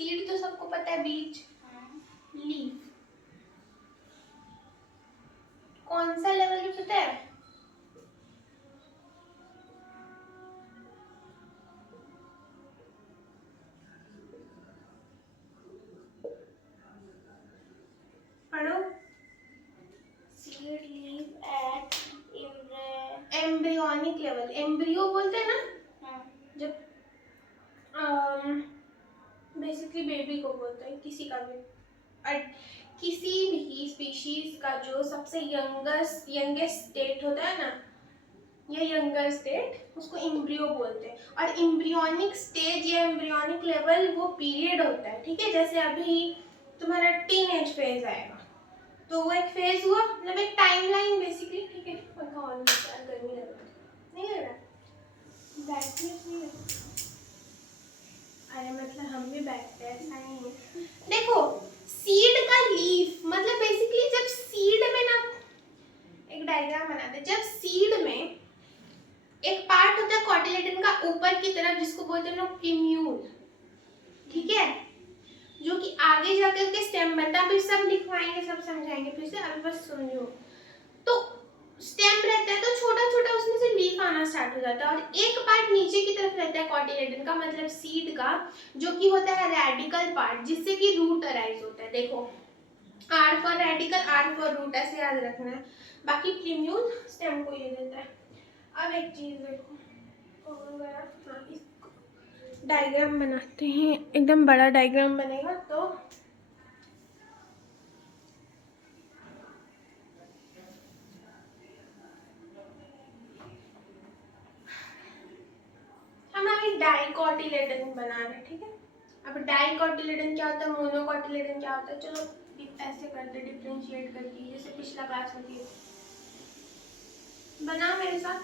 Seed तो सबको पता है, बीज। लीफ कौन सा लेवल में पता है? पढ़ो। Seed leaf at embryonic level, embryo बोलते हैं ना जब बेसिकली बेबी को बोलते हैं, किसी का भी किसी भी स्पीशीज का जो सबसे यंगेस्ट स्टेट होता है ना, या यंगर स्टेट, उसको एम्ब्रियो बोलते हैं। और एम्ब्रियोनिक स्टेज या एम्ब्रियोनिक लेवल वो पीरियड होता है, ठीक है। जैसे अभी तुम्हारा टीनेज फेज आएगा तो वो एक फेज हुआ, मतलब एक टाइमलाइन बेसिकली, ठीक है। पंखा ऑन होता है, गर्मी लग रहा है, नहीं लग रहा? ब्राइटनेस नहीं लग रहा? अरे मतलब हम भी बैठते हैं, ऐसा नहीं है। देखो सीड का लीफ मतलब बेसिकली जब सीड में ना, एक डायग्राम बनाते हैं, जब सीड में एक पार्ट होता है कॉटिलेडन का ऊपर की तरफ, जिसको बोलते हैं लोग प्रीम्यूल, ठीक है, जो कि आगे जाकर के स्टेम बनता है। अभी सब लिखवाएंगे, सब समझाएंगे फिर से, अभी बस समझो। तो स्टेम रहता है तो छोटा छोटा उसमें से लीफ आना स्टार्ट हो जाता है, और एक पार्ट नीचे की तरफ रहता है कॉटिलेडन का, मतलब सीड का, जो कि होता है रेडिकल पार्ट, जिससे कि रूट अराइज होता है। देखो R for radical, R for root, ऐसे याद रखना है। बाकी प्रीम्यूल स्टेम को ये देता है। अब एक चीज देखो, डायग्राम बनाते हैं, एकदम बड़ा डायग्राम बनेगा तो हम अभी डाइकोटिलेडन बना रहे हैं, ठीक है। अब डाइकोटिलेडन क्या होता है, मोनोकोटिलेडन क्या होता है, चलो ऐसे करते डिफरेंशिएट करके, जैसे पिछला क्लास में किया। बनाओ मेरे साथ,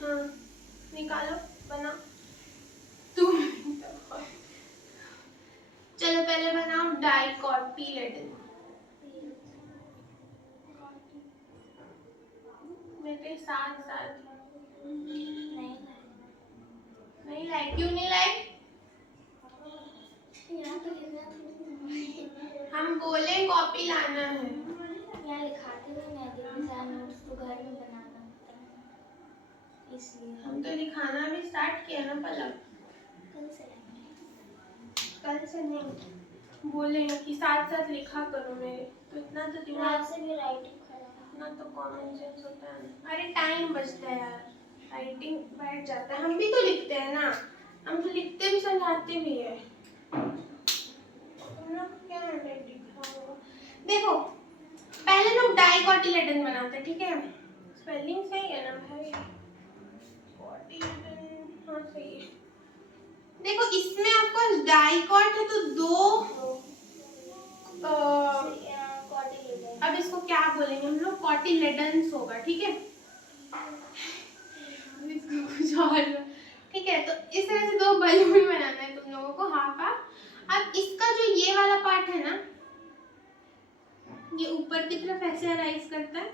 हाँ निकालो, बनाओ तुम। चलो पहले बनाओ डाइकोटिलेडन। मेरे साथ साथ नहीं लाइक, क्यों नहीं लाइक? यहाँ तो लिखना, हम बोले कॉपी लाना है, यहाँ लिखाते हुए मैं देखी सारे नोट्स तो घर में बनाना होता है, इसलिए हम तो लिखाना भी स्टार्ट किया ना पहले। कल से लाएंगे। कल से नहीं, बोले कि साथ साथ लिखा करो मेरे, तो इतना तो दिमाग से भी राइटिंग खराब, इतना तो कॉमन सेंस होता है ना। अरे टाइम बचता है यार, राइटिंग बैठ जाता है। हम भी तो लिखते हैं ना, हम तो लिखते भी समझाते भी है। तुम लोग क्या लिखा होगा? देखो पहले लोग डाइकोटिलेडन बनाते हैं, ठीक है। स्पेलिंग सही है ना भाई? कोटिलेडन, हाँ सही है। देखो इसमें आपको डाइकोट है तो दो अब इसको क्या बोलेंगे हम लोग, कॉटिलेडन्स होगा, ठीक है। इसको कुछ और, ठीक है। तो इस तरह से दो बलून बनाना है तुम लोगों को, हाफ हाफ। अब इसका जो ये वाला पार्ट है ना, ये ऊपर की तरफ ऐसे राइज करता है,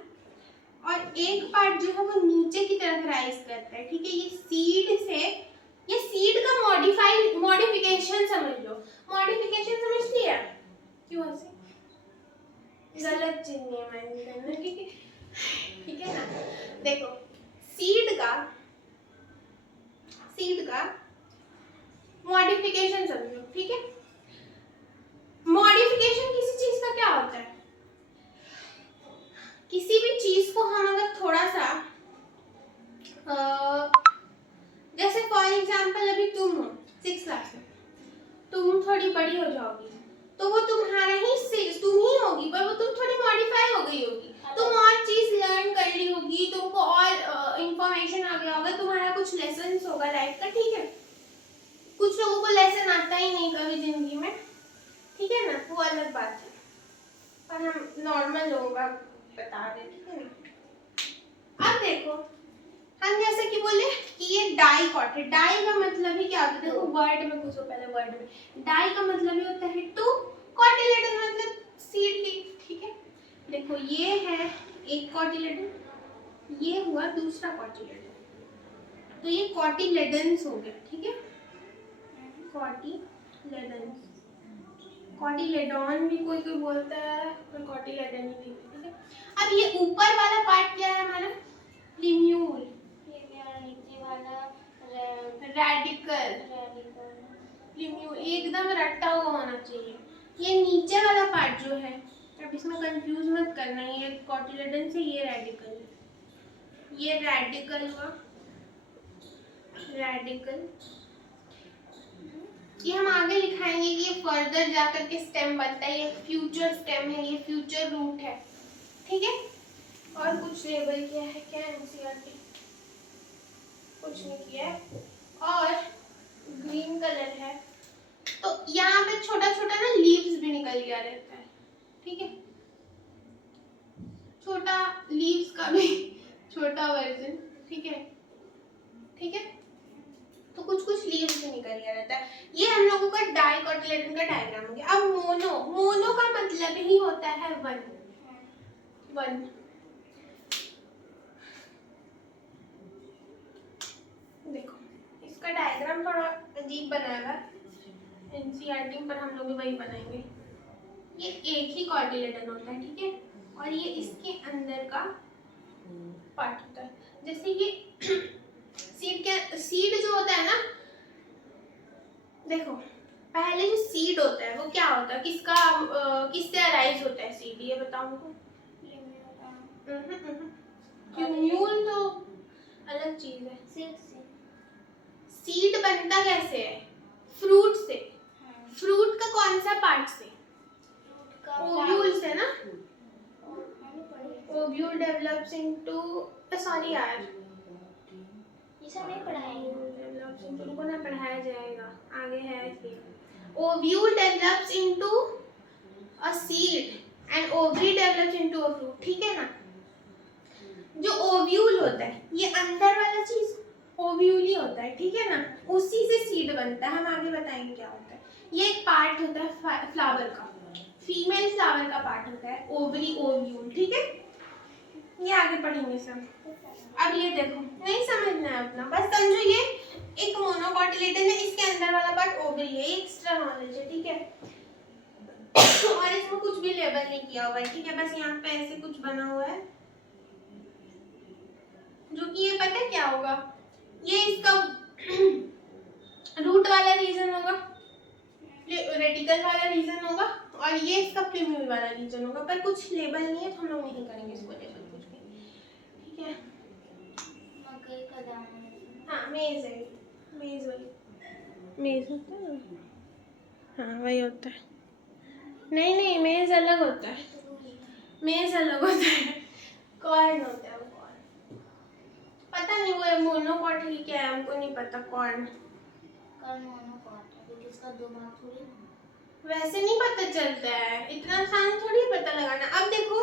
और एक पार्ट जो है वो नीचे की तरफ राइज करता है, ठीक है। ये सीड से, ये सीड का मॉडिफिकेशन समझ लो, मॉडिफिकेशन समझ लिया? क्यों ऐसे गलत चीज नहीं माइंड करना, ठीक है, ठीक है ना। देखो सीड का मॉडिफिकेशन समझो, ठीक है। मॉडिफिकेशन किसी चीज का क्या होता है, किसी भी चीज को हम अगर थोड़ा सा जैसे फॉर एग्जांपल अभी तुम हो 6 क्लास में, तुम थोड़ी बड़ी हो जाओगी, तो वो तुम्हारा ही सेल्स तुम ही होगी, पर वो तुम थोड़ी मॉडिफाई हो गई होगी, तुम और चीज लर्न कर ली होगी, तुमको और इंफॉर्मेशन आ गया होगा, तुम्हारा कुछ लेसन होगा लाइफ का, ठीक है। कुछ लोगों को लेसन आता ही नहीं कभी जिंदगी में, ठीक है ना, वो अलग बात है, पर हम नॉर्मल लोगों का बता रहे हैं, ठीक है ना। अब देखो हम जैसे कि बोले कि ये डाइकॉट है, डाई का मतलब ही क्या होता है, देखो वर्ड में घुसो पहले, वर्ड में डाई का मतलब ही होता है टू, कॉटिलेडन मतलब सीड लीफ, ठीक है। देखो ये है एक कॉटिलेडन, ये हुआ दूसरा कॉटिलेडन, तो ये कॉटिलेडन्स हो गया, ठीक है, कॉटिलेडन्स, कॉटिलेडॉन भी कोई कोई बोलता है, पर कॉटिलेडन ही ठीक है, ठीक है। अब ये ऊपर वाला पार्ट क्या है हमारा, प्लीम्यूल, ये मेरा नीचे वाला रेडिकल, रेडिकल। प्लीम्यूल एकदम रट्टा हुआ होना चाहिए। ये नीचे वाला पार्ट जो है, अब इसमें कंफ्यूज मत करना, ये कॉटिलेडन से ये रेडिकल है, ये रेडिकल हुआ, रेडिकल, ये हम आगे लिखाएंगे कि ये फर्दर जाकर के स्टेम बनता है, ये फ्यूचर स्टेम है, ये फ्यूचर रूट है, ठीक है। और कुछ लेबल किया है क्या एनसीईआरटी, कुछ नहीं किया है, और ग्रीन कलर है, तो यहाँ पे छोटा छोटा ना लीव्स भी निकल गया रहता है, ठीक है, छोटा लीव्स का भी छोटा वर्जन, ठीक है, ठीक है, तो कुछ कुछ लीव्स भी निकल गया रहता है। ये हम लोगों का डाइकोटिलेडन का डायग्राम हो गया। अब मोनो, मोनो का मतलब ही होता है वन, वन, देखो इसका डायग्राम थोड़ा अजीब बनाया है एनसीईआरटी पर, हम लोग भी वही बनाएंगे। ये एक ही कॉटिलेडन होता है, ठीक है, और ये इसके अंदर का पार्ट होता है, जैसे ये सीड के, सीड जो होता है ना, देखो पहले जो सीड होता है वो क्या होता है, किसका किससे अराइज होता है सीड, ये बताओ मुझको। प्यूम्यूल तो अलग चीज है, सीड बनता कैसे है, फ्रूट से, फ्रूट का कौन सा पार्ट से, ओव्यूल से ना, ओव्यूल डेवलप्स इनटू, सॉरी यार ये सब नहीं पढ़ाएंगे, डेवलप्स इनटू, तुमको ना पढ़ाया जाएगा, आगे है इसलिए, ovule develops into a seed and ovary develops into a fruit, ठीक है ना। जो ओव्यूल होता है, ये अंदर वाला चीज ओव्यूल ही होता है, ठीक है ना, उसी से सीड बनता है, हम आगे बताएंगे क्या होता है। ये एक पार्ट होता है फ्लावर का, फीमेल फ्लावर का पार्ट होता है ओवरी, ओव्यूल, ठीक है, ये आगे पढ़ेंगे सब। अब ये देखो, नहीं समझना है अपना, बस समझो ये एक मोनोकॉटिलेडन है, इसके अंदर वाला पार्ट ओवरी है, एक्स्ट्रा नॉलेज है, ठीक है। और इसमें कुछ भी लेबल नहीं किया हुआ है, ठीक है, बस यहाँ पे ऐसे कुछ बना हुआ है, जो कि ये पता है क्या होगा, ये इसका रूट वाला रीजन होगा, रेडिकल वाला रीजन होगा, और ये इसका प्लीम्यूल वाला रीजन होगा, पर कुछ लेबल नहीं है तो हम लोग नहीं करेंगे इसको लेबल कुछ भी, ठीक है। मकई का दाना, हाँ मेज है, मेज वाली, मेज होता है ना, हाँ वही होता है, नहीं नहीं मेज अलग होता है, मेज अलग होता है, कॉर्न होता है वो, कॉर्न पता नहीं वो मोनोकॉट ही क्या है, हमको नहीं पता, कॉर्न कल मोनोकॉट है, क्योंकि इसका दो भाग थोड़ी ना। वैसे नहीं पता चलता है, इतना आसान थोड़ी पता लगाना। अब देखो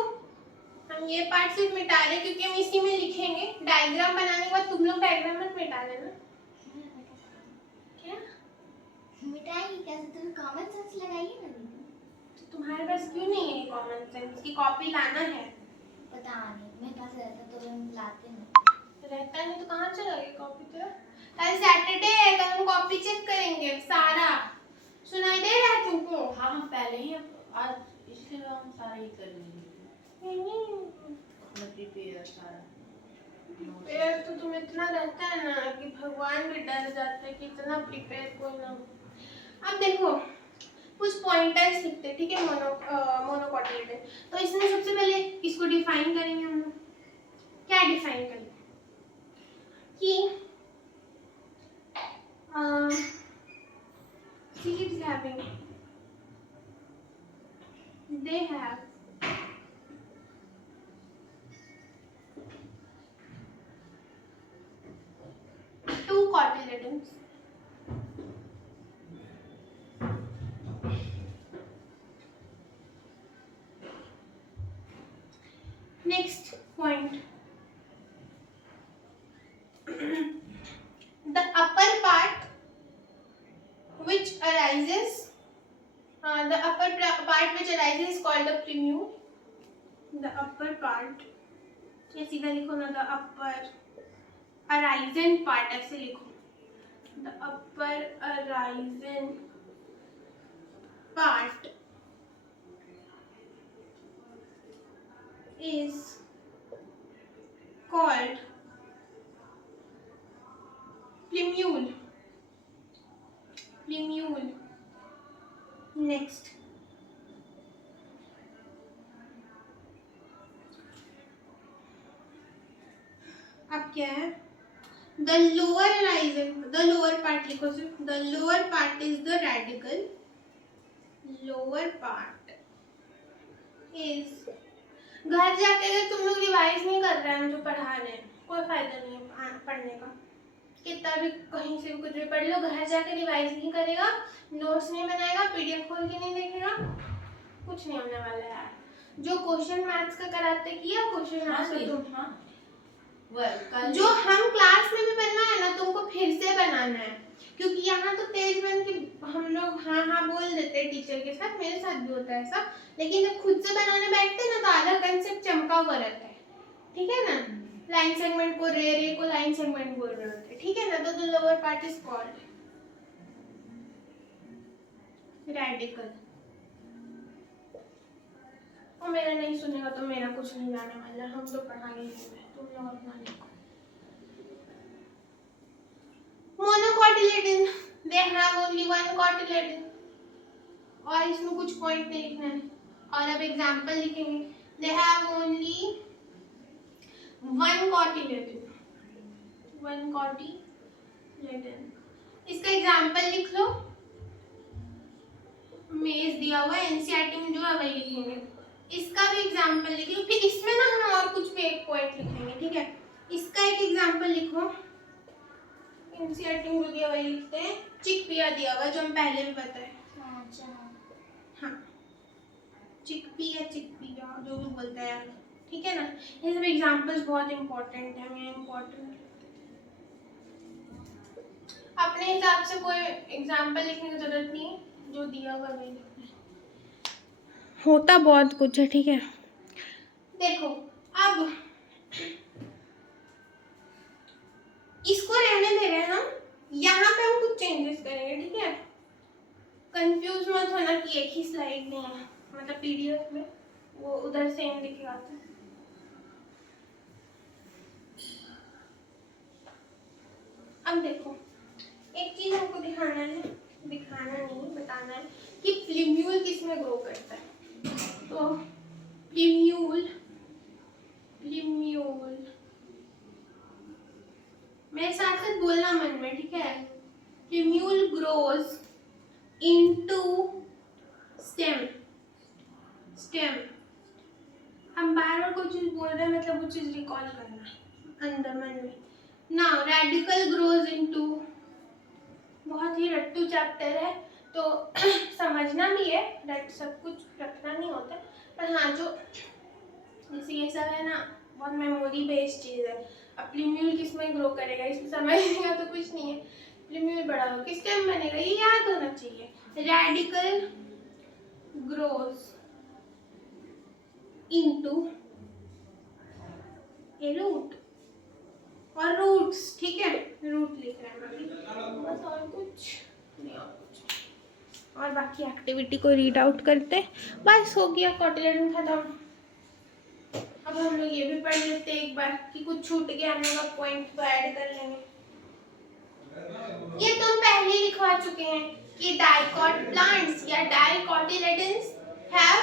हम ये पार्ट सिर्फ मिटा रहे क्योंकि हम इसी में लिखेंगे, डायग्राम बनाने के बाद तुम लोग डायग्राम मत मिटा लेना, क्या मिटाएंगे कैसे, तुम कॉमन सेंस लगाइए ना दीदी। तो तुम्हारे पास क्यों नहीं है कॉमन सेंस की कॉपी लाना है, पता नहीं, मेरे पास रहता तो हम लाते नहीं, रहता नहीं तो कहाँ चला गया कॉपी तेरा, कल सैटरडे है, कल हम कॉपी चेक करेंगे सारा, सुनाई दे रहा है तुमको, हम पहले ही आज इसलिए हम सारा ही कर लेंगे, अपना प्रिपेयर सारा। प्रिपेयर तो तुम इतना रहता है ना कि भगवान भी डर जाते हैं कि इतना प्रिपेयर कोई ना हो। अब देखो कुछ पॉइंटर्स लिखते हैं, ठीक है, मोनोकॉटिलेडन, तो इसमें सबसे पहले इसको डिफाइन करेंगे हम लोग, क्या डिफाइन करेंगे कि seeds having they have two cotyledons. Next point. The upper part which arises is called the plumule. The upper part, या सीधा लिखो ना, the upper horizon part ऐसे लिखो. The upper horizon part is called plumule. Plumule. Next. अब क्या है? The lower horizon, the lower part लिखो सिर्फ. The lower part is the radical. Lower part is. घर जाके अगर तुम लोग रिवाइज नहीं कर रहे हैं जो पढ़ा रहे हैं, कोई फायदा नहीं है पढ़ने का. कितना भी कहीं से भी कुछ भी पढ़ लो, घर जाके रिवाइज नहीं करेगा, नोट्स नहीं बनाएगा, पीडीएफ खोल के नहीं देखेगा, कुछ नहीं होने वाला है. जो क्वेश्चन मैथ्स का कराते किया, क्वेश्चन मैथ्स का तुम जो हम क्लास में भी बनना है ना, तुमको फिर से बनाना है. क्योंकि यहाँ तो तेज बन के हम लोग हाँ बोल देते हैं टीचर के साथ, मेरे साथ भी होता है ऐसा, लेकिन जब खुद से बनाने बैठते हैं ना तो आधा कंसेप्ट चमका हुआ रहता है. ठीक है ना? लाइन सेगमेंट को रे को लाइन सेगमेंट बोल रहे होते हैं. ठीक है ना? तो the lower part is called radical. और मेरा नहीं सुनेगा तो मेरा कुछ नहीं जाने वाला, हम तो पढ़ाएंगे ही, तुम लोग अपना लिखो. Monocotyledon, they have only one cotyledon. और इसमें कुछ पॉइंट नहीं लिखना है. और अब एग्जांपल लिखेंगे. They have only one cotyledon. One cotyledon. इसका एग्जांपल लिख लो. मेज दिया हुआ है, एनसीईआरटी में जो है वही लिखेंगे. इसका भी एग्जांपल लिख लो. फिर इसमें ना हम और कुछ भी एक पॉइंट लिखेंगे. ठीक है? इसका एक एग्जांपल लिखो. एनसीईआरटी में जो दिया वही लिखते हैं. चिकपिया दिया हुआ जो हम पहले भी बताए. हाँ, चिकपी या चिकपिया जो भी बोलते हैं. ठीक है ना? ये सब एग्जांपल्स बहुत इंपॉर्टेंट है. मैं इंपॉर्टेंट अपने हिसाब से कोई एग्जांपल लिखने की जरूरत नहीं है, जो दिया हुआ वही लिखना है. होता बहुत कुछ है. ठीक है? देखो अब इसको रहने दे रहे हैं हम. यहाँ पे हम कुछ चेंजेस करेंगे. ठीक है? कंफ्यूज मत होना कि एक ही स्लाइड नहीं है, मतलब पीडीएफ में वो उधर सेम दिखेगा. अब देखो एक चीज हमको दिखाना नहीं बताना है कि प्लूम्यूल किसमें ग्रो करता है. तो प्लूम्यूल मेरे साथ साथ बोलना मन में. ठीक है? Plumule grows into stem. हम बार बार कोई चीज बोल रहे हैं, मतलब वो चीज रिकॉल करना अंदर मन में. Now radical grows into. बहुत ही रट्टू चैप्टर है तो समझना भी है, सब कुछ रखना नहीं होता. पर हाँ, जो जैसे ये सब है ना, बहुत मेमोरी बेस्ड चीज़ है. अब प्लूम्यूल किस में ग्रो करेगा, इसमें समझेगा तो कुछ नहीं है. प्लूम्यूल बड़ा हो किस टाइम बनेगा, ये याद होना चाहिए. रेडिकल ग्रोज इनटू ए रूट और रूट्स. ठीक है? रूट लिख रहे हैं बस, और कुछ नहीं. और बाकी एक्टिविटी को रीड आउट करते. बस हो गया, कोटिलेडन खत्म. अब हम लोग ये भी पढ़ लेते हैं एक बार कि कुछ छूट गया हम लोग पॉइंट को ऐड कर लेंगे. ये तुम पहले ही लिखवा चुके हैं कि डाइकॉट प्लांट्स या डाइकोटिलेडन्स हैव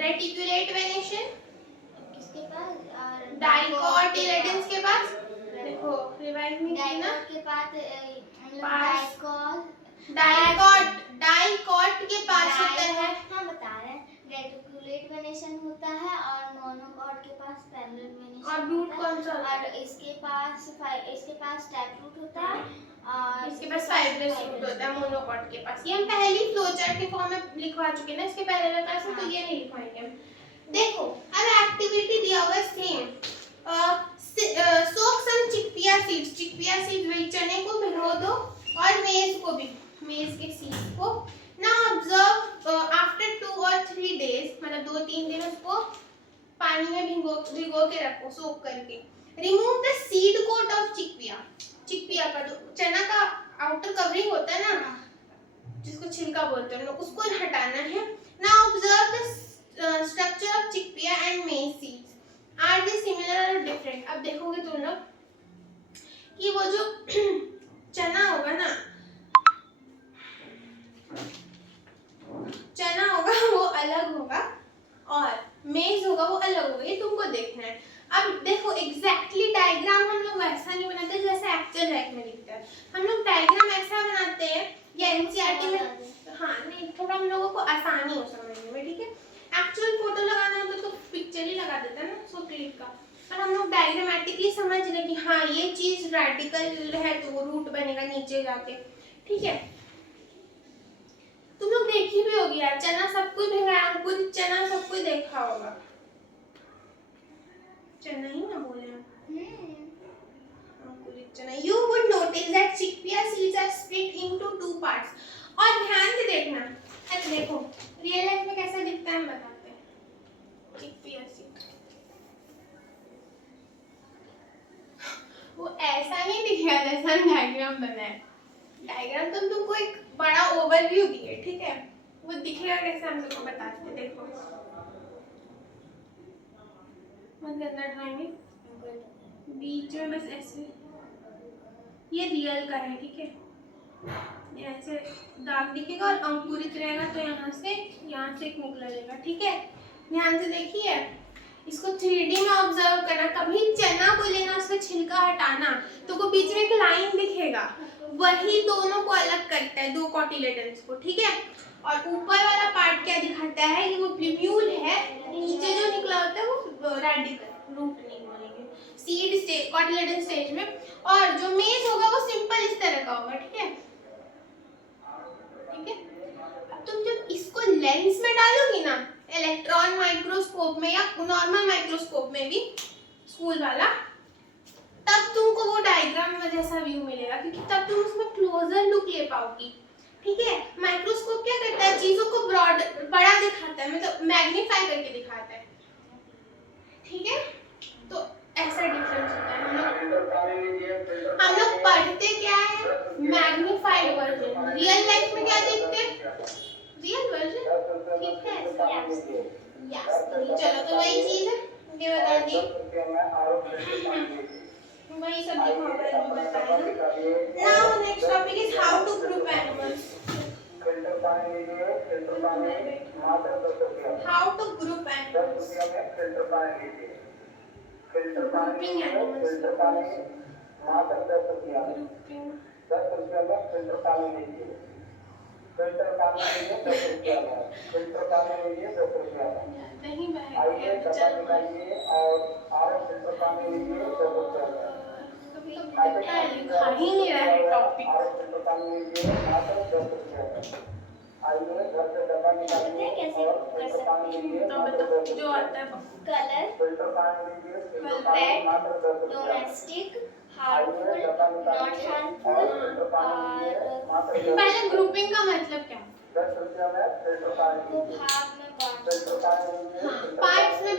रेटिकुलेट वेनेशन. किसके पास? डाइकोटिलेडन्स के पास. देखो रिवाइज नहीं की ना. के पास डाइकॉट के पास होता है. हाँ बता रहे हैं. होता है और मोनोकॉट के पास पैरेलल वेनिस और रूट कौन सा होता है? और इसके पास टैप रूट होता है और इसके पास फाइब्रस रूट होता है मोनोकॉट के पास। ये हम पहले ही फ्लो चार्ट के फॉर्म में लिखवा चुके हैं ना इसके पहले का क्लास में, तो ये नहीं लिखवाएंगे हम। देखो अब एक्टिविटी दिया हुआ है सेम, सोक सम चिकपिया सीड्स, चिकपिया सीड्स वही चने को भिगो दो और मेज को भी, मेज के सीड्स को। Now observe after 2 or 3 days, मतलब 2-3 दिन उसको पानी में भिगो के रखो सोक करके। Remove the seed coat of chickpea, chickpea का जो चना का आउटर कवरिंग होता है ना, जिसको छिलका बोलते हैं, उसको हटाना है। Now observe the structure of chickpea and maize seeds, are they similar और डिफरेंट। अब देखोगे तुम लोग कि वो जो चना होगा ना, चना होगा वो अलग होगा और मेज होगा वो अलग होगा, ये तुमको देखना है। अब देखो एग्जैक्टली डायग्राम हम लोग वैसा नहीं बनाते जैसे एक्चुअल लाइफ में दिखता है, हम लोग डायग्राम ऐसा बनाते हैं या एनसीईआरटी में, हाँ नहीं थोड़ा हम लोगों को आसानी हो समझने में, ठीक है। एक्चुअल फोटो लगाना होता तो पिक्चर ही लगा देता है ना सो क्लिक का, पर हम लोग डायग्रामेटिकली समझ रहे कि हाँ ये चीज रेडिकल है तो वो रूट बनेगा नीचे जाके, ठीक है। तुम लोग देखी भी होगी यार, चना सबको भेजा, अंकुर चना सबको देखा होगा, चना ही ना बोले अंकुरित चना। You would notice that chickpea seeds are split into 2 parts। और ध्यान से देखना, अरे देखो रियल लाइफ में कैसा दिखता है हम बताते हैं। चिकपिया सीड वो ऐसा नहीं दिखेगा जैसा डायग्राम बना है, डायग्राम तो तुमको एक बड़ा ओवरव्यू दिए, ठीक है, वो दिखेगा कैसे हम तुमको बताते हैं। देखो मत करना ड्राइंग, बीच में बस ऐसे, ये रियल का है, ठीक है, ये ऐसे दाग दिखेगा और अंकुरित रहेगा तो यहाँ से एक निकलेगा, ठीक है। ध्यान से देखिए, इसको 3D में ऑब्जर्व करना, कभी चना को लेना उसका छिलका हटाना तो को बीच में एक लाइन दिखेगा, वही दोनों को अलग करता है, 2 कॉटिलेडन्स को, ठीक है। और ऊपर वाला पार्ट क्या दिखाता है कि वो प्लूम्यूल है, नीचे जो निकला होता है वो रेडिकल रूट नहीं बोलेंगे, सीड स्टेज कॉटिलेडन स्टेज में। और जो मेज होगा वो सिंपल इस तरह का होगा, ठीक है, ठीक है। अब तुम जब इसको लेंस में डालोगी ना, इलेक्ट्रॉन माइक्रोस्कोप में या नॉर्मल माइक्रोस्कोप में भी स्कूल वाला, तब तुमको वो डायग्राम में जैसा व्यू मिलेगा, क्योंकि तब तुम उसमें क्लोजर लुक ले पाओगी, ठीक है। माइक्रोस्कोप क्या करता है, चीजों को ब्रॉड बड़ा दिखाता है, मतलब मैग्नीफाई करके दिखाता है, ठीक है। तो ऐसा डिफरेंस होता है। हम लोग पढ़ते क्या है, मैग्नीफाइड वर्जन, रियल लाइफ में क्या देखते हैं, रियल वर्जन, ठीक है। यस चलो तो वही चीज है, ये बता दी, वही सब देखो अपन बताया। Now next topic is how to group animals, how to group animals, grouping animals, नहीं बहेंगे चल खा ही नहीं रहा है टॉपिक। कैसे कर सकते हैं? तो बताओ जो आता है। Colour, pet, domestic, harmful, not harmful और पहले ग्रुपिंग का मतलब क्या है? को भाग में बांटना। हाँ, पार्ट्स में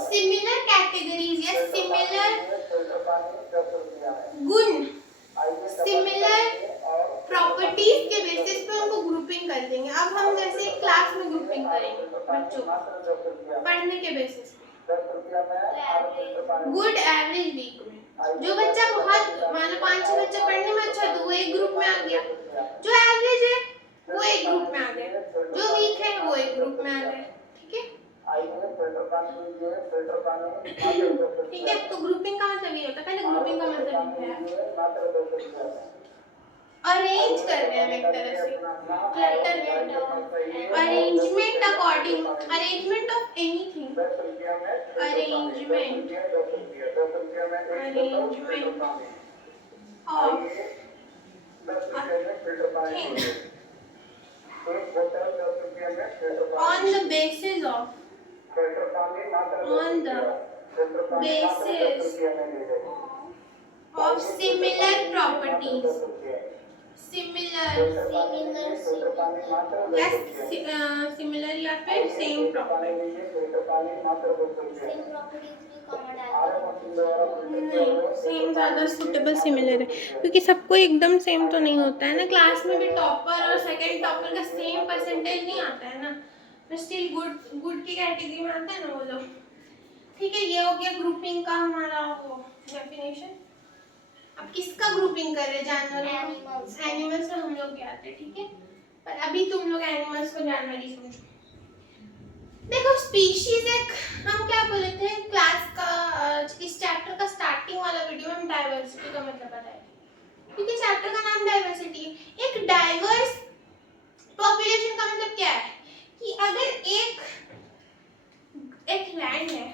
सिमिलर कैटेगरीज या सिमिलर गुण, सिमिलर प्रॉपर्टीज के बेसिस पे उनको ग्रुपिंग कर देंगे। अब हम जैसे क्लास में ग्रुपिंग करेंगे बच्चों को पढ़ने के बेसिस पे, गुड एवरेज वीक में, जो बच्चा बहुत मान लो 5-6 बच्चा पढ़ने में अच्छा है तो वो एक ग्रुप में आ गया, जो एवरेज है वो एक ग्रुप में आ गए, जो वीक है वो एक ग्रुप में आ गए, ठीक है। ठीक है, तो ग्रुपिंग का मतलब ये होता है, पहले ग्रुपिंग का मतलब ये है अरेंज कर रहे हैं एक तरह से, clutter arrangement according according arrangement of anything, arrangement of thing on the basis of similar properties, similar या similar या फिर same property, सेम प्रॉपर्टीज भी कॉमन डालते नहीं सेम ज़्यादा सुटेबल सिमिलर है, क्योंकि सबको एकदम सेम तो नहीं होता है ना। क्लास में भी टॉपर और सेकंड टॉपर का सेम परसेंटेज नहीं आता है ना, पर स्टिल गुड की कैटेगरी में आता है ना वो लोग। ठीक है, ये हो गया ग्रुपिंग का हमारा वो डेफिनेशन। अब किसका ग्रुपिंग कर रहे हैं? जानवरों, एनिमल्स में हम लोग आते हैं। ठीक है, पर अभी तुम लोग एनिमल्स को जानवर ही समझो। देखो स्पीशीज एक, हम क्या बोले थे क्लास का इस चैप्टर का स्टार्टिंग वाला वीडियो में हम डाइवर्सिटी का मतलब बताए थे, क्योंकि चैप्टर का नाम डाइवर्सिटी है। एक डाइवर्स पॉपुलेशन का मतलब क्या है कि अगर एक लैंड है,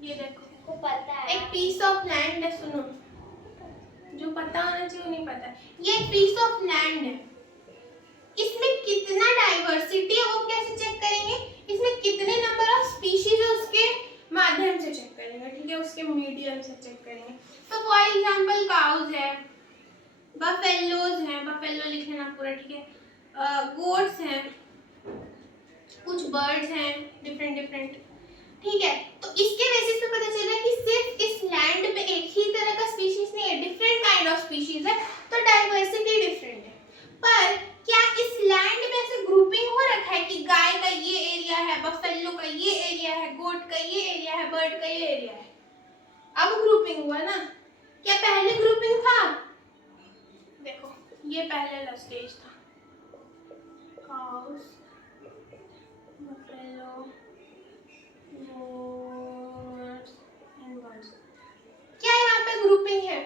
ये देखो को पता है, एक पीस ऑफ लैंड है, सुनो जो पता होना चाहिए नहीं पता, ये एक पीस ऑफ लैंड है, इसमें कितना डाइवर्सिटी है वो कैसे चेक करेंगे? इसमें कितने नंबर ऑफ स्पीशीज है उसके माध्यम से चेक करेंगे। ठीक है, उसके मीडियम से चेक करेंगे। तो फॉर एग्जांपल काउज है, बफेलोज हैं, बफेलो लिख लेना पूरा। ठीक है, गोट्स हैं, कुछ बर्ड्स हैं डिफरेंट। ठीक है, तो इसके बेसिस पे पता चल रहा है कि सिर्फ इस लैंड पे एक ही तरह का स्पीशीज नहीं है, डिफरेंट काइंड ऑफ स्पीशीज है, तो डाइवर्सिटी डिफरेंट है। पर क्या इस लैंड में ऐसे ग्रुपिंग हो रखा है कि गाय का ये एरिया है, बफेलो का ये एरिया है, गोट का ये एरिया है, बर्ड का ये एरिया है? अब ग्रुपिंग हुआ ना। क्या पहले ग्रुपिंग था? देखो ये पहले स्टेज था, cows, buffalo, goats and birds. क्या यहाँ पे ग्रुपिंग है?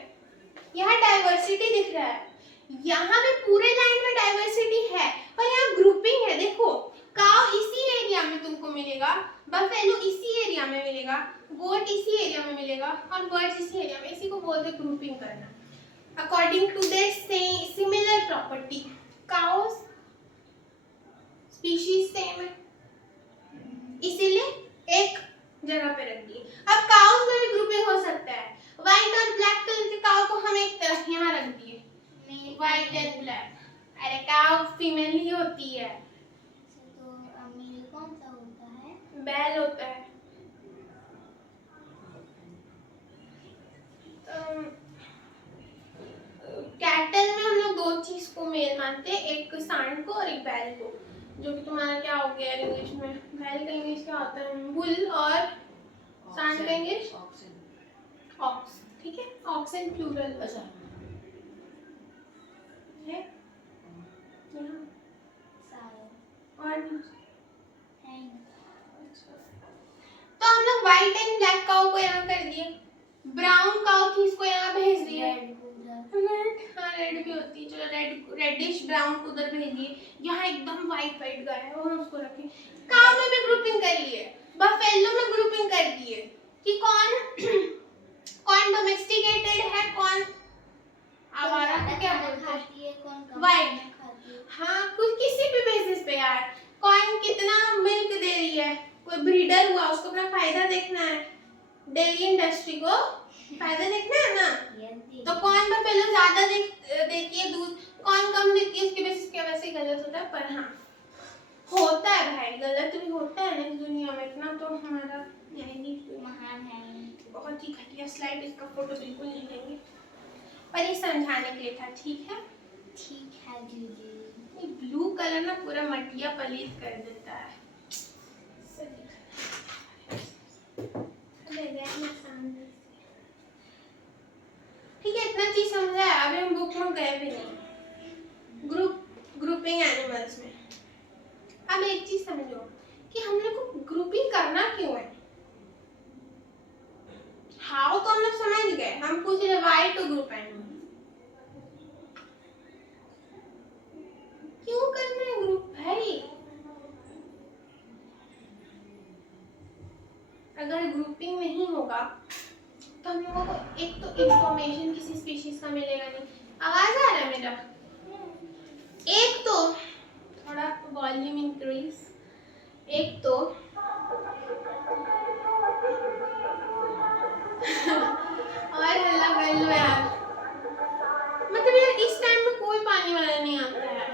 यहाँ डाइवर्सिटी दिख रहा है, यहाँ पे पूरे लैंड में डाइवर्सिटी है, पर यहाँ ग्रुपिंग है। देखो काउ इसी एरिया में तुमको मिलेगा, बफेलो इसी एरिया में मिलेगा, गोट इसी एरिया में मिलेगा और बर्ड्स इसी एरिया में। इसी को बोलते हैं ग्रुपिंग करना, according to their similar property. Cows species same है, इसीलिए एक जगह पे रख दिए। अब काउस में भी ग्रुपिंग हो सकता है, व्हाइट और ब्लैक कलर के काउ को हम एक तरफ यहाँ रख दिए, व्हाइट एंड ब्लैक। अरे काउ फीमेल ही होती है, तो मेल कौन सा होता है? बैल होता है। कैटल में हम लोग दो चीज को मेल मानते हैं, एक सांड को और एक बैल को, जो कि तुम्हारा क्या हो गया इंग्लिश में? बैल का इंग्लिश क्या होता है? बुल, और सांड का इंग्लिश ऑक्स। ठीक है, ऑक्सन प्लूरल अच्छा है शायद और है। तो हम लोग व्हाइट एंड ब्लैक काउ को यहाँ कर दिए, ब्राउन काउ थी इसको यहाँ भेज दिए, रेड, हाँ रेड भी होती है, चलो रेडिश ब्राउन को उधर भेज दिए। यहाँ एकदम व्हाइट गाय है वो हम उसको रखें। काउ में भी ग्रुपिंग कर लिए, बफेलो में ग्रुपिंग कर दिए कि कौन डोमेस्टिकेटेड है, कौन आवारा को क्या बोलते हैं, वाइल्ड। हाँ कुछ किसी भी बेसिस पे यार, कौन कितना मिल्क दे रही है, कोई ब्रीडर हुआ उसको अपना फायदा देखना है, डेयरी इंडस्ट्री को फायदा देखना है ना। तो कौन बफेलो ज्यादा देती है दूध, कौन कम देती है, उसके बेसिस पे वैसे गलत होता है। पर हाँ होता है भाई, गलत भी होता है ना इस दुनिया में, इतना तो हमारा महान है। बहुत ही घटिया स्लाइड, इसका फोटो बिल्कुल नहीं लेंगे, पर ये समझाने के लिए था। ठीक है दीदी। ये ब्लू कलर ना पूरा मटिया पलीत कर देता है। ठीक है, इतना चीज समझा है, अभी हम बुक में गए भी नहीं, ग्रुपिंग एनिमल्स में। अब एक चीज समझो कि हम लोग को ग्रुपिंग करना क्यों है। हाउ तो हम लोग समझ गए, हम पूछ रहे व्हाई टू ग्रुप एनिमल, क्यों करना है ग्रुप भाई? अगर ग्रुपिंग नहीं होगा तो हम लोगों को एक तो इंफॉर्मेशन किसी स्पीशीज का मिलेगा नहीं। आवाज आ रहा है मेरा? एक तो थोड़ा वॉल्यूम इंक्रीज। एक तो और हल्ला कर लो यार, मतलब यार इस टाइम में कोई पानी वाला नहीं आता है,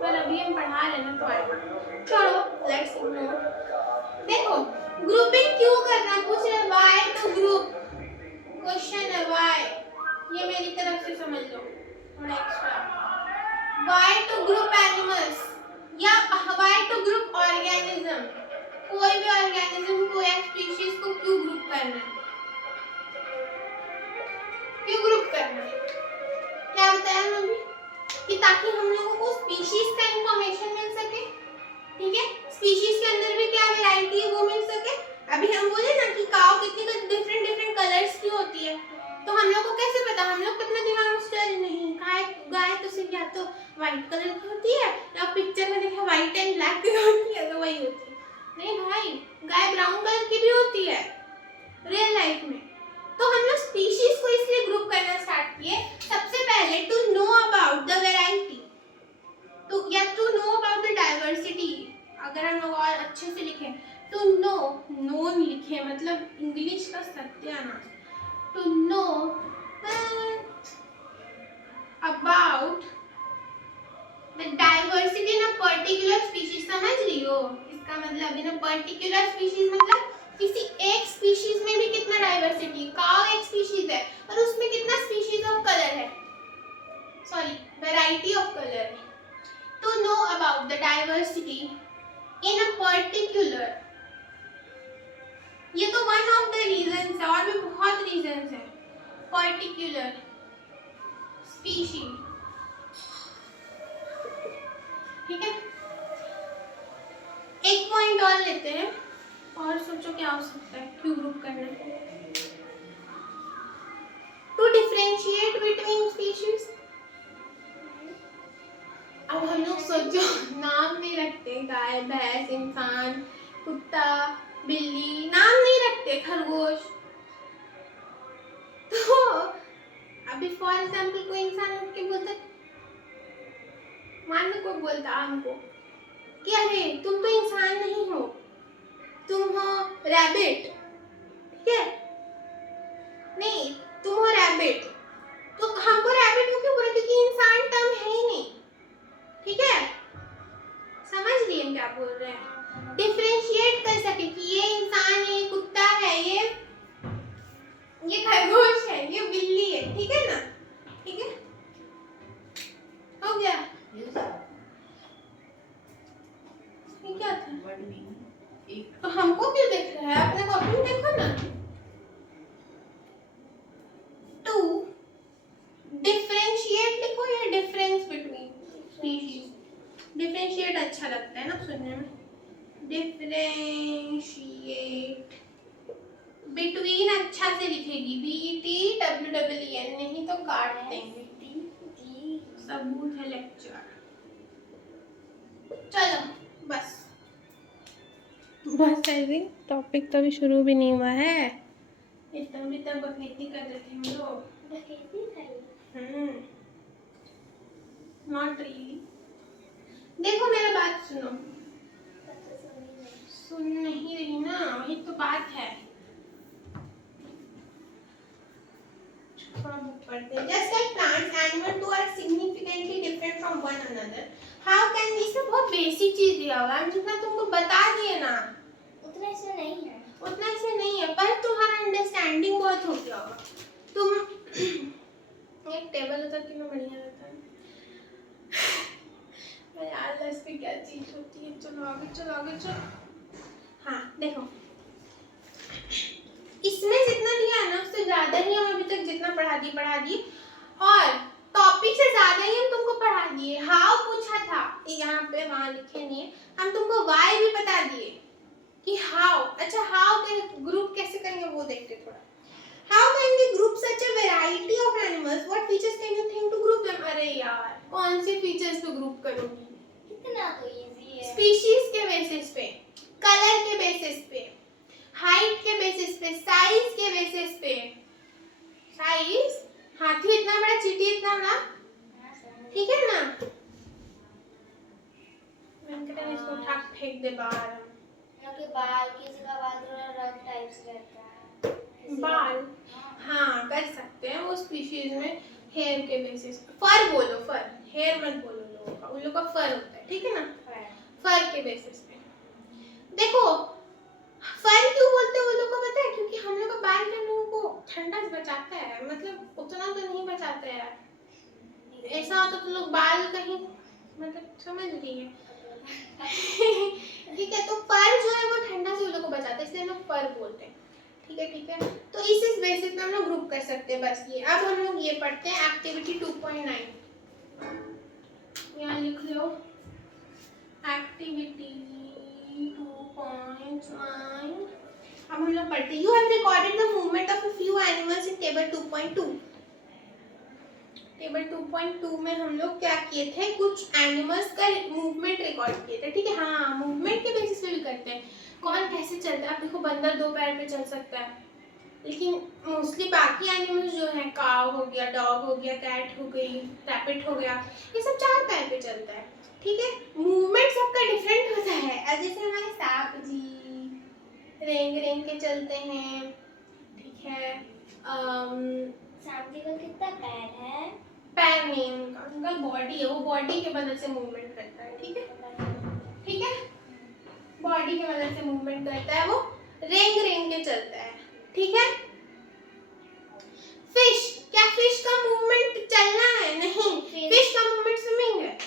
पर अभी हम पढ़ा रहे ना तो आए। छोड़ो, लेट्स इग्नोर। देखो ग्रुपिंग क्यों करना है, पूछ रहे व्हाई टू ग्रुप, क्वेश्चन है व्हाई, ये मेरी तरफ से समझ लो थोड़ा extra. Why to group animals या व्हाई टू ग्रुप ऑर्गेनिज्म, कोई भी ऑर्गेनिज्म को या स्पीशीज को क्यों ग्रुप करना है, क्यों ग्रुप करना है? क्या बताया मम्मी कि ताकि हम लोगों को स्पीशीज का इंफॉर्मेशन मिल सके, ठीक है, स्पीशीज के अंदर भी क्या वैरायटी है वो मिल सके। अभी हम बोले ना कि काऊ कितनी डिफरेंट डिफरेंट कलर्स की होती है, तो हम लोग को कैसे पता, हम लोग कितना दिमाग में स्टोरी नहीं, गाय तो सिर्फ या तो व्हाइट कलर की होती है या पिक्चर में देखा व्हाइट एंड ब्लैक की होती है तो वही होती है। नहीं भाई, गाय ब्राउन कलर की भी होती है रियल लाइफ में। तो हम लोग स्पीशीज को इसलिए ग्रुप करना स्टार्ट किए सबसे पहले to know about the variety, तो या to know about the diversity. अगर हम लोग और अच्छे से लिखें टू नो, नोन लिखे मतलब इंग्लिश का सत्यानाश, to know about the diversity in a particular species. समझ रही हो इसका मतलब? इन अ पर्टिकुलर स्पीशीज मतलब किसी एक स्पीशीज में भी कितना डाइवर्सिटी, काऊ एक स्पीशीज है और उसमें कितना स्पीशीज ऑफ कलर है, सॉरी वैरायटी ऑफ कलर है। To know about the diversity in a particular, ये तो वन ऑफ द रीजंस है और भी बहुत रीजंस है। पर्टिकुलर स्पीशीज, ठीक है। एक पॉइंट और लेते हैं और सोचो क्या हो सकता है, क्यों ग्रुप करना है? To differentiate between species. अब हम लोग सोचो नाम नहीं रखते, गाय भैंस इंसान कुत्ता बिल्ली नाम नहीं रखते, खरगोश। तो अभी फॉर एग्जाम्पल कोई इंसान उठ के बोलता, मान लो कोई बोलता हमको कि अरे तुम तो इंसान नहीं हो, तुम हो रैबिट, ठीक है, नहीं तुम हो रैबिट, तो हमको रैबिट को क्यों बोला, क्योंकि इंसान टर्म है ही नहीं, ठीक है। समझ लिए हम क्या बोल रहे हैं? डिफरेंशिएट कर सके कि ये इंसान है, ये कुत्ता है, ये खरगोश है, ये बिल्ली है, ठीक है ना, ठीक है, हो गया। ये क्या था? तो हमको क्यों देख रहा है, अपने कॉपी में देखो ना। टू डिफरेंशिएट लिखो या डिफरेंस बिटवीन स्पीशीज, डिफरेंशिएट अच्छा लगता है ना सुनने में, डिफरेंशिएट बिटवीन अच्छा से लिखेगी BETWEEN, नहीं तो काट देंगे, सबूत है लेक्चर। चलो बस ऐसे टॉपिक तो अभी शुरू भी नहीं हुआ है, इतना भी तब बकैती कर रहे थे हम लोग। Not really. देखो मेरा बात सुनो, सुन नहीं रही ना, वही तो बात है। थोड़ा बुक पढ़ते हैं। Just like plants, animals too are significantly different from one another. How can we? इसमें बहुत बेसिक चीज दिया हुआ है, हम जितना तुमको बता दिए ना उतना इसमें नहीं है, उतना इसमें नहीं है, पर तुम्हारा अंडरस्टैंडिंग बहुत हो गया होगा। तुम एक टेबल होता कितना बढ़िया रहता है। यार इस पे क्या चीज होती है, चलो आगे चलो। हाँ देखो, इसमें जितना दिया है ना उससे ज्यादा ही हम अभी तक जितना पढ़ा दिए और टॉपिक से ज्यादा ही हम तुमको पढ़ा दिए। हाउ पूछा था, यहाँ पे वहाँ लिखे नहीं है, हम तुमको वाई भी बता दिए कि हाउ। अच्छा हाउ के ग्रुप कैसे करेंगे वो देखते थोड़ा। How can we group such a variety of animals, what features can you think to group them. अरे यार कौन से फीचर्स पे ग्रुप करोगी, कितना तो इजी है। स्पीशीज के बेसिस पे, कलर के बेसिस पे, हाइट के बेसिस पे, साइज के बेसिस पे। साइज, हाथी इतना बड़ा, चींटी इतना बड़ा, ठीक है ना। वेंकटेश इसको उठा के फेंक दे बाहर। के बाल, किसी का बाल थोड़ा रफ टाइप से रहता है, किसी का- बाल, हाँ कर सकते हैं वो स्पीशीज में। हेयर के बेसिस, फर बोलो, फर, हेयर मत बोलो लोगों का, उन लोग का फर होता है, ठीक है ना। फर के बेसिस पे देखो, फर क्यों बोलते हैं वो लोग को पता है? क्योंकि हम लोग का बाल हम लोगों को ठंडा से बचाता है, मतलब उतना तो नहीं बचाता है यार। ऐसा होता तो लोग बाल कहीं, मतलब समझ रही है। ठीक है, तो फर जो है वो ठंडा से उन लोग को बचाता है, इसलिए हम लोग फर बोलते हैं, ठीक है ठीक है। तो इस बेसिस पे हम लोग ग्रुप कर सकते हैं बस ये। अब हम लोग ये पढ़ते हैं एक्टिविटी 2.9, यहाँ लिख लो एक्टिविटी 2.9। अब हम लोग पढ़ते हैं, you have recorded the movement of a few animals in table 2.2। Table 2.2 में हम लोग क्या किए थे, कुछ एनिमल्स का मूवमेंट रिकॉर्ड किए थे, ठीक है। हाँ, मूवमेंट के बेसिस पे भी करते हैं, कौन कैसे चलता है। आप देखो बंदर 2 पैर पे चल सकता है, लेकिन मोस्टली बाकी एनिमल्स जो है, काव हो गया, डॉग हो गया, कैट हो गई, रैबिट हो गया, ये सब 4 पैर पे चलता है, ठीक है। मूवमेंट सबका डिफरेंट होता है। अब जैसे हमारे सांप जी रेंग रेंग के चलते हैं, ठीक है। सांप जी का कितना पैर है? पैर नहीं उनका, उनका बॉडी है, वो बॉडी के मदद से मूवमेंट करता है, ठीक है ठीक है। बॉडी की मदद से मूवमेंट करता है, वो रेंग रेंग के चलता है, ठीक है। फिश, क्या फिश का मूवमेंट चलना है? नहीं, फिश का मूवमेंट स्विमिंग है।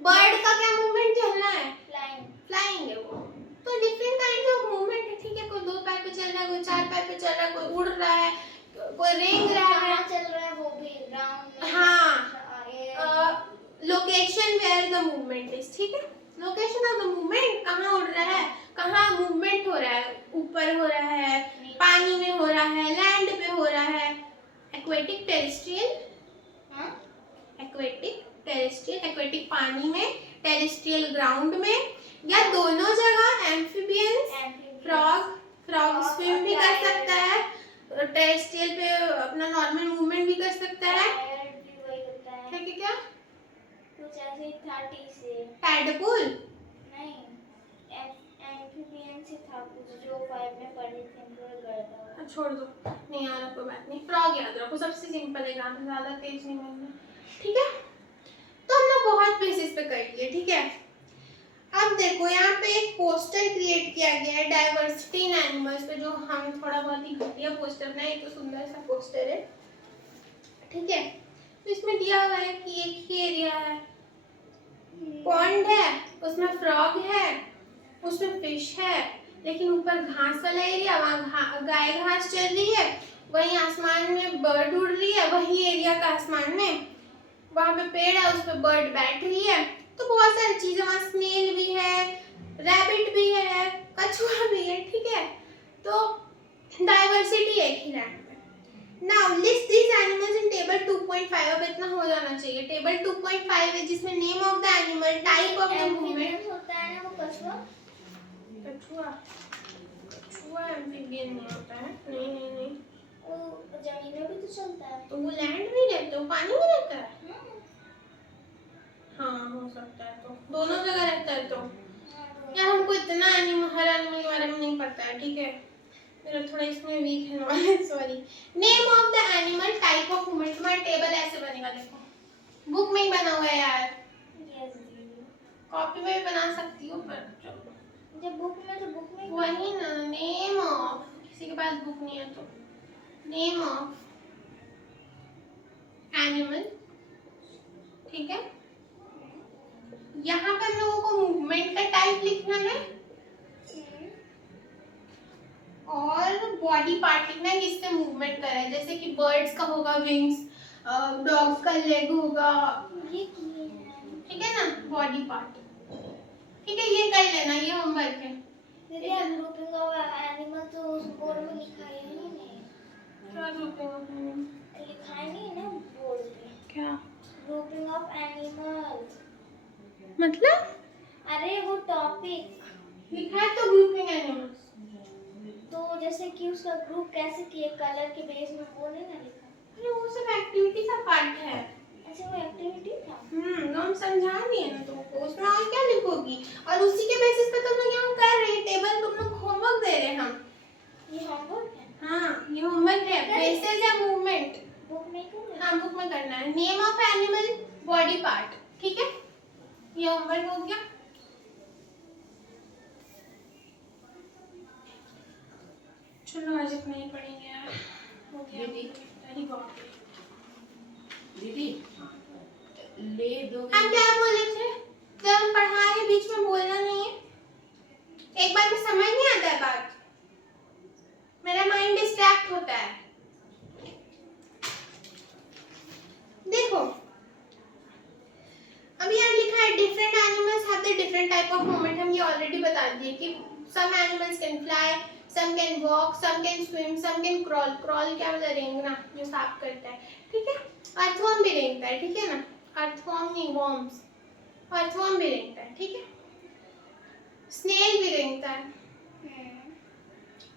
बर्ड का क्या मूवमेंट चलना है? फ्लाइंग। फ्लाइंग है वो। तो डिफरेंट काइंड ऑफ मूवमेंट है, ठीक है। कोई 2 पैर पे चल रहा है, कोई 4 पैर पे चल रहा है, कोई उड़ रहा है, कोई रेंग रहा है। कहाँ चल रहा है वो भी ग्राउंड में? हाँ, location where the movement is, ठीक है। लोकेशन ऑफ द मूवमेंट, कहाँ उड़ रहा है, कहाँ मूवमेंट हो रहा है, ऊपर हो रहा है, पानी में हो रहा है, लैंड पे हो रहा है। Aquatic, terrestrial, aquatic, terrestrial, aquatic पानी में, टेरेस्ट्रियल ग्राउंड में, या दोनों जगह। एम्फीबियंस, फ्रॉग, फ्रॉग स्विम भी कर सकता है, टेरेस्ट्रियल पे अपना नॉर्मल मूवमेंट भी कर सकता है, भी वही होता है। ठीक है। क्या कुछ ऐसे 30 से टैडपूल, नहीं, एम्फीबियन से था कुछ जो 5 में पढ़े थे, थोड़ा गड़बड़। छोड़ दो, नहीं आ रहा कोई बात नहीं। फ्रॉग याद रखो, सबसे सिंपल एग्जाम्पल, ज्यादा तेज नहीं करना, ठीक है। तो हम लोग बहुत बेसिस पे कर लिए, ठीक है। अब देखो यहाँ पे एक पोस्टर क्रिएट किया गया है डाइवर्सिटी इन एनिमल्स पे, जो हम थोड़ा बहुत ही घटिया पोस्टर बनाए, तो सुंदर सा पोस्टर है, ठीक है। तो इसमें दिया हुआ है कि एक ही एरिया है, पॉन्ड है, उसमें फ्रॉग है, उसमें फिश है, लेकिन ऊपर घास वाला एरिया, वहाँ गाय घास चल रही है, वहीं आसमान में बर्ड उड़ रही है, वही एरिया का आसमान में, वहाँ पे पेड़ है, उस पे बर्ड बैठ रही है। तो बहुत सारी चीजें, वहाँ स्नेल भी है, रैबिट भी है, कछुआ भी है, ठीक है। तो डाइवर्सिटी है एक ही लैंड में। Now list these animals in table 2.5। अब इतना हो जाना चाहिए। टेबल 2.5 है जिसमें name of the animal, type of the movement. होता है ना वो कछुआ? कछुआ, कछुआ एम्फीबियन नहीं होता है, नहीं नहीं नहीं। वो जमीन में भी तो चलता है। तो वो लैंड में रहते, वो पानी में रहता है। हाँ हो सकता है, तो दोनों जगह रहता है। तो यार हमको इतना एनिमल, हर एनिमल के बारे में नहीं पता है, ठीक है। मेरा थोड़ा इसमें वीक है knowledge, sorry. Name of the animal, type of movement. तुम्हारा टेबल ऐसे बनेगा, देखो बुक में ही बना हुआ है यार, कॉपी में भी बना सकती हो, पर चलो जब बुक में तो बुक में वही ना। नेम ऑफ, किसी के पास बुक नहीं है तो नेम ऑफ एनिमल, ठीक है। यहाँ पर हम लोगों को मूवमेंट का टाइप लिखना है और बॉडी पार्ट लिखना है किससे मूवमेंट कर रहा है। जैसे कि बर्ड्स का होगा विंग्स, डॉग्स का लेग होगा, ये ठीक है ना, बॉडी पार्ट, ठीक है। ये कर लेना, ये होमवर्क है। ग्रुपिंग ऑफ एनिमल तो उस बोर्ड में लिखा है ही नहीं। क्या ग्रुपिंग ऑफ एनिमल? लिखा ही नहीं ना बोर्ड पे। क्या ग्रुपिंग ऑफ एनिमल्स मतलब? अरे वो टॉपिक लिखा है तो ग्रुपिंग एनिमल्स। तो जैसे कि उसका ग्रुप कैसे किए कलर के बेस में, वो नहीं ना लिखा। अरे वो सब एक्टिविटी का पार्ट है। अच्छा वो एक्टिविटी था। हम समझा दिए ना तुमको, उसमें और क्या लिखोगी। और उसी के बेसिस पे तुम लोग यहाँ कर रहे हैं, टेबल तुम लोग होमवर्क दे रहे हैं हम। ये होमवर्क है। हाँ ये होमवर्क है, बेसिस या मूवमेंट। बुक में क्यों नहीं? हाँ बुक में करना है। Name of animal, body part, ठीक है। ये होमवर्क हो गया। चलो आज इतना ही पढ़ेंगे यार, हो गया। दीदी। अरे बाप रे। दीदी ले दो। हम क्या बोले थे, जब हम पढ़ा रहे बीच में बोलना नहीं है। एक बार में समझ नहीं आता है बात, मेरा माइंड डिस्ट्रैक्ट होता है। देखो अभी यहाँ लिखा है different animals have the different type of movement. हम ये ऑलरेडी बता दिए कि some animals can fly, some can walk, some can swim, some can crawl. Crawl क्या मतलब रेंगना, जो सांप करता है, ठीक है। अर्थवर्म भी रेंगता है, ठीक है ना। अर्थवर्म नहीं, वर्म्स। अर्थवर्म भी रेंगता है, ठीक है। स्नेल भी रेंगता है।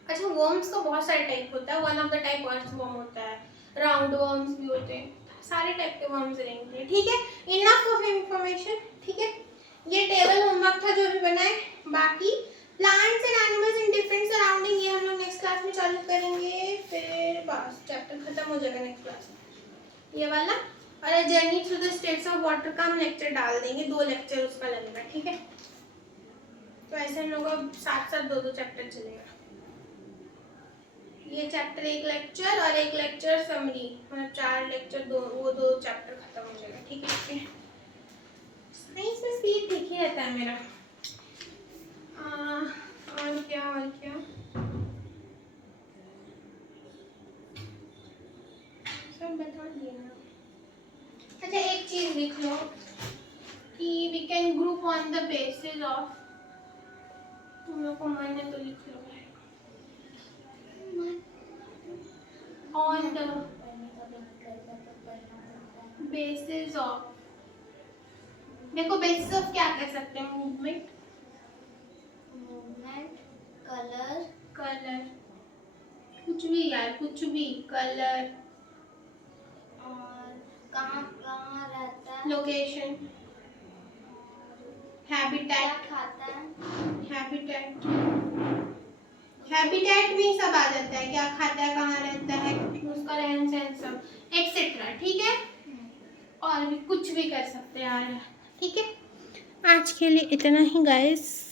अच्छा वर्म्स का बहुत सारे टाइप होता है। One of the type earthworm होता है, राउंड वर्म्स भी होते हैं, सारे टाइप के वर्म्स रेंगते हैं, ठीक है। इनफ ऑफ इंफॉर्मेशन, ठीक है। ये टेबल होमवर्क था जो भी बनाए। बाकी plants and animals in different surrounding ये हम लोग नेक्स्ट क्लास में चालू करेंगे, फिर बस चैप्टर खत्म हो जाएगा नेक्स्ट क्लास में ये वाला। और journey through the states of water का हम लेक्चर डाल देंगे, 2 लेक्चर उसका लगेगा, ठीक है। तो ऐसे हम लोग का साथ साथ 2-2 चैप्टर चलेगा। ये चैप्टर 1 लेक्चर और 1 लेक्चर समरी, मतलब 4 लेक्चर, 2 चैप्टर खत्म हो जाएगा, ठीक है। साइंस में स्पीड ठीक ही रहता है मेरा। और क्या सब बता दिए ना। अच्छा एक चीज लिख लो कि we can group on the basis of, तुम लोग को मन है तो लिख लो भाई। ऑन द बेसिस ऑफ, देखो बेसिस ऑफ क्या कर सकते हैं, मूवमेंट, कलर, कलर, कुछ भी यार, कुछ भी, कलर, और कहाँ कहाँ रहता है, लोकेशन, क्या हैबिटेट, खाता है, हैबिटेट, हैबिटेट में सब आ जाता है, क्या खाता है, कहाँ रहता है, उसका रहन सहन सब एक्सेट्रा, ठीक है। और भी कुछ भी कर सकते हैं यार, ठीक है। आज के लिए इतना ही गाइस।